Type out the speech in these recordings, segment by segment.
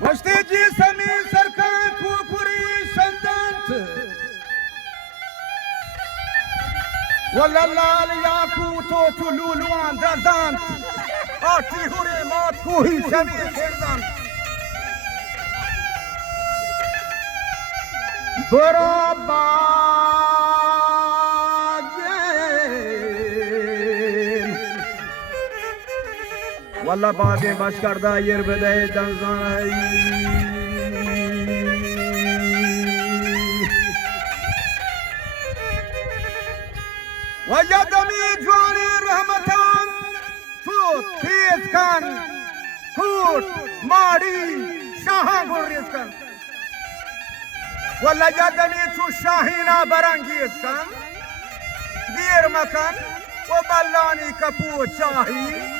Vastegi sami sarkan kukuri sandant Wallalal yakuto tululuan dazant Arti huri mat kuhi sami sardant Barabagen Valla bade başkarda yer bede danzanay Vajadami jwani rahmatan Tut tezkan Kut mari Şahan gurrizkan Valla yadami çu şahina barangizkan Dir makan O ballani kapu çahi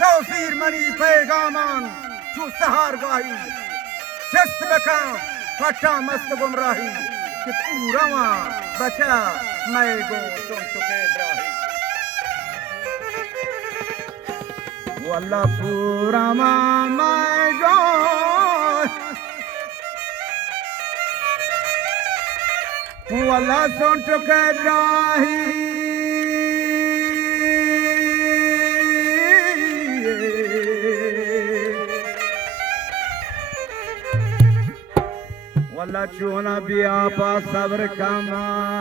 توفیر منی پیغامان چو سهار گاهی جست بکن پٹا مست گمراهی که پورا ما بچه میگو چون چکه دراهی والله پورا ما میگو والله چون چکه دراهی वल्ला चूना बिया पा सब्र कमाही